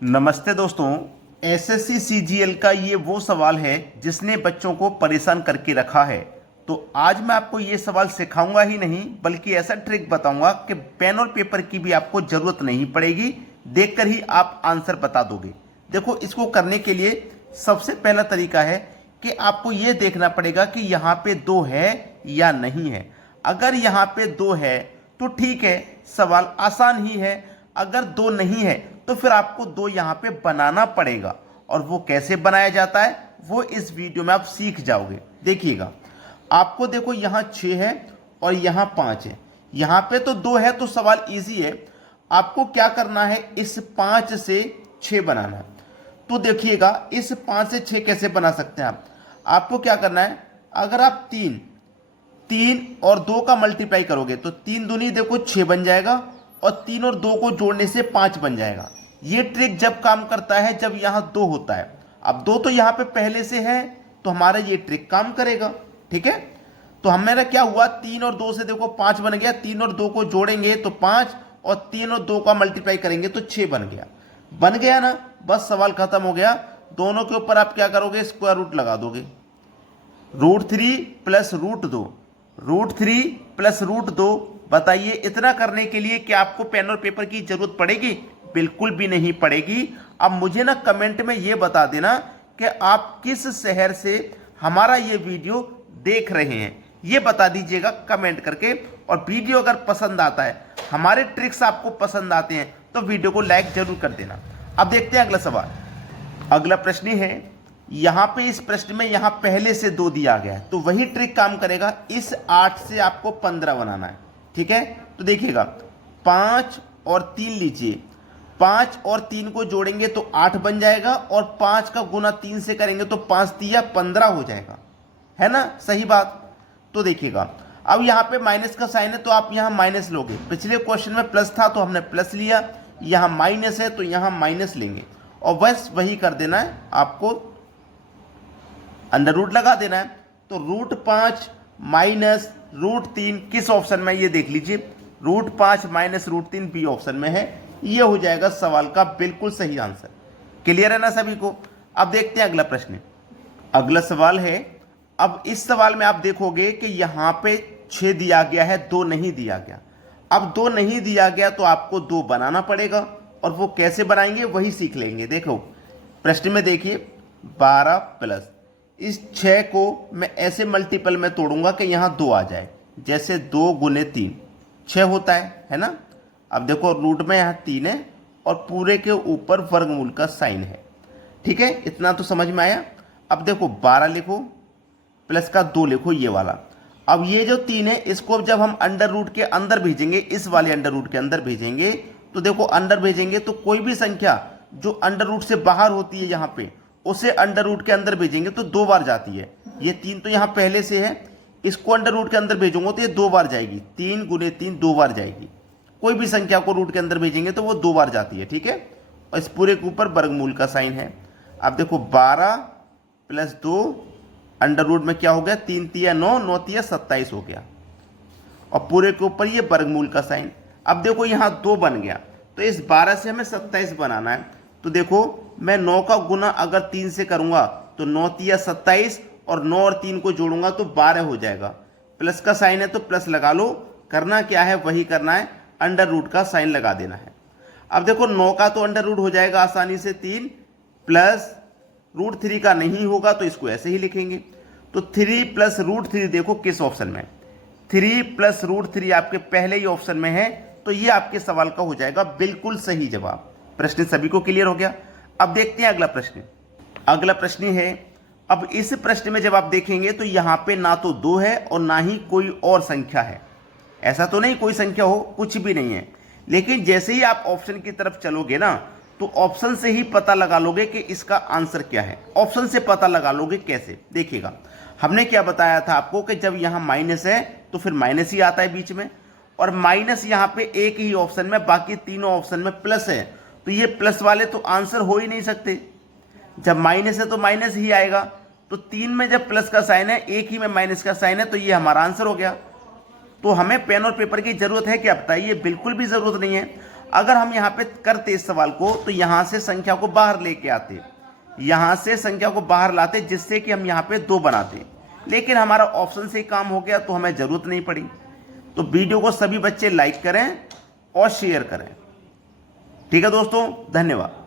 नमस्ते दोस्तों। SSC CGL का ये वो सवाल है जिसने बच्चों को परेशान करके रखा है। तो आज मैं आपको ये सवाल सिखाऊंगा ही नहीं बल्कि ऐसा ट्रिक बताऊंगा कि पेन और पेपर की भी आपको ज़रूरत नहीं पड़ेगी, देखकर ही आप आंसर बता दोगे। देखो, इसको करने के लिए सबसे पहला तरीका है कि आपको ये देखना पड़ेगा कि यहाँ पे दो है या नहीं है। अगर यहाँ पे दो है तो ठीक है, सवाल आसान ही है। अगर दो नहीं है तो फिर आपको दो यहाँ पे बनाना पड़ेगा, और वो कैसे बनाया जाता है वो इस वीडियो में आप सीख जाओगे। देखिएगा, आपको देखो यहाँ 6 है और यहाँ 5 है, यहाँ पे तो 2 है तो सवाल इजी है। आपको क्या करना है, इस 5 से 6 बनाना है। तो देखिएगा, इस 5 से 6 कैसे बना सकते हैं आप। आपको क्या करना है, अगर आप 3 और 2 का मल्टीप्लाई करोगे तो 3 दूनी देखो 6 बन जाएगा, और 3 और 2 को जोड़ने से 5 बन जाएगा। ये ट्रिक जब काम करता है जब यहाँ 2 होता है। अब 2 तो यहाँ पे पहले से है तो हमारा ये ट्रिक काम करेगा। ठीक है, तो हमारा क्या हुआ, 3 और 2 से देखो 5 बन गया, 3 और 2 को जोड़ेंगे तो 5, और 3 और 2 का मल्टीप्लाई करेंगे तो 6 बन गया ना। बस सवाल खत्म हो गया। दोनों के ऊपर आप क्या करोगे, स्क्वायर रूट लगा दोगे। √3 प्लस √2, √3 प्लस √2। बताइए, इतना करने के लिए क्या आपको पेन और पेपर की जरूरत पड़ेगी? बिल्कुल भी नहीं पड़ेगी। अब मुझे ना कमेंट में ये बता देना कि आप किस शहर से हमारा ये वीडियो देख रहे हैं, ये बता दीजिएगा कमेंट करके। और वीडियो अगर पसंद आता है, हमारे ट्रिक्स आपको पसंद आते हैं, तो वीडियो को लाइक जरूर कर देना। अब देखते हैं अगला सवाल। अगला प्रश्न है, यहाँ पे इस प्रश्न में यहाँ पहले से 2 दिया गया है तो वही ट्रिक काम करेगा। इस 8 से आपको 15 बनाना है। ठीक है, तो देखिएगा, 5 और 3 लीजिए, 5 और 3 को जोड़ेंगे तो 8 बन जाएगा, और 5 का गुना 3 से करेंगे तो 5 तिया 15 हो जाएगा, है ना, सही बात। तो देखिएगा, अब यहाँ पे माइनस का साइन है तो आप यहाँ माइनस लोगे। पिछले क्वेश्चन में प्लस था तो हमने प्लस लिया, यहाँ माइनस है तो यहाँ माइनस लेंगे, और बस वही कर देना है आपको, अंडर रूट लगा देना है। तो √5 माइनस √3 किस ऑप्शन में, ये देख लीजिए, √5 माइनस √3 बी ऑप्शन में है। ये हो जाएगा सवाल का बिल्कुल सही आंसर। क्लियर है ना सभी को। अब देखते हैं अगला प्रश्न। अगला सवाल है, अब इस सवाल में आप देखोगे कि यहां पे 6 दिया गया है, 2 नहीं दिया गया। अब 2 नहीं दिया गया तो आपको 2 बनाना पड़ेगा, और वो कैसे बनाएंगे वही सीख लेंगे। देखो प्रश्न में देखिए, 12 प्लस इस 6 को मैं ऐसे मल्टीपल में तोड़ूंगा कि यहां 2 आ जाए। जैसे 2 गुने 3 6 होता है ना। अब देखो, रूट में यहाँ 3 है और पूरे के ऊपर वर्गमूल का साइन है। ठीक है, इतना तो समझ में आया। अब देखो, 12 लिखो, प्लस का 2 लिखो, ये वाला। अब ये जो 3 है, इसको जब हम अंडर रूट के अंदर भेजेंगे, इस वाले अंडर रूट के अंदर भेजेंगे, तो देखो अंडर भेजेंगे तो कोई भी संख्या जो अंडर रूट से बाहर होती है यहाँ पे, उसे अंडर रूट के अंदर भेजेंगे तो 2 बार जाती है। ये 3 तो यहाँ पहले से है, इसको अंडर रूट के अंदर भेजूंगा तो ये 2 बार जाएगी। 3 गुने 3 2 बार जाएगी। कोई भी संख्या को रूट के अंदर भेजेंगे तो वो 2 बार जाती है। ठीक है, और इस पूरे के ऊपर वर्गमूल का साइन है। अब देखो, 12 प्लस 2 अंडर रूट में क्या हो गया, 3 तिया 9, 9 तिया 27 हो गया, और पूरे के ऊपर ये वर्गमूल का साइन। अब देखो, यहाँ 2 बन गया तो इस 12 से हमें 27 बनाना है। तो देखो, मैं 9 का गुना अगर 3 से करूंगा तो 9 तिया 27, और 9 और 3 को जोड़ूंगा तो 12 हो जाएगा। प्लस का साइन है तो प्लस लगा लो। करना क्या है, वही करना है, अंडर रूट का साइन लगा देना है। अब देखो, 9 का तो अंडर रूट हो जाएगा आसानी से 3, प्लस √3 का नहीं होगा तो इसको ऐसे ही लिखेंगे। तो 3 प्लस √3 देखो किस ऑप्शन में, 3 प्लस √3 आपके पहले ही ऑप्शन में है। तो ये आपके सवाल का हो जाएगा बिल्कुल सही जवाब। प्रश्न सभी को क्लियर हो गया। अब देखते हैं अगला प्रश्न। अगला प्रश्न है, अब इस प्रश्न में जब आप देखेंगे तो यहां पे ना तो 2 है और ना ही कोई और संख्या है। ऐसा तो नहीं कोई संख्या हो, कुछ भी नहीं है। लेकिन जैसे ही आप ऑप्शन की तरफ चलोगे ना, तो ऑप्शन से ही पता लगा लोगे कि इसका आंसर क्या है। ऑप्शन से पता लगा लोगे कैसे, देखिएगा, हमने क्या बताया था आपको कि जब यहां माइनस है तो फिर माइनस ही आता है बीच में, और माइनस यहां पे एक ही ऑप्शन में, बाकी तीनों ऑप्शन में प्लस है। तो ये प्लस वाले तो आंसर हो ही नहीं सकते। जब माइनस है तो माइनस ही आएगा। तो 3 में जब प्लस का साइन है, एक ही में माइनस का साइन है, तो ये हमारा आंसर हो गया। तो हमें पेन और पेपर की जरूरत है क्या, बताइए? बिल्कुल भी जरूरत नहीं है। अगर हम यहाँ पे करते इस सवाल को तो यहां से संख्या को बाहर लेके आते, यहां से संख्या को बाहर लाते जिससे कि हम यहाँ पे 2 बनाते, लेकिन हमारा ऑप्शन से ही काम हो गया तो हमें जरूरत नहीं पड़ी। तो वीडियो को सभी बच्चे लाइक करें और शेयर करें। ठीक है दोस्तों, धन्यवाद।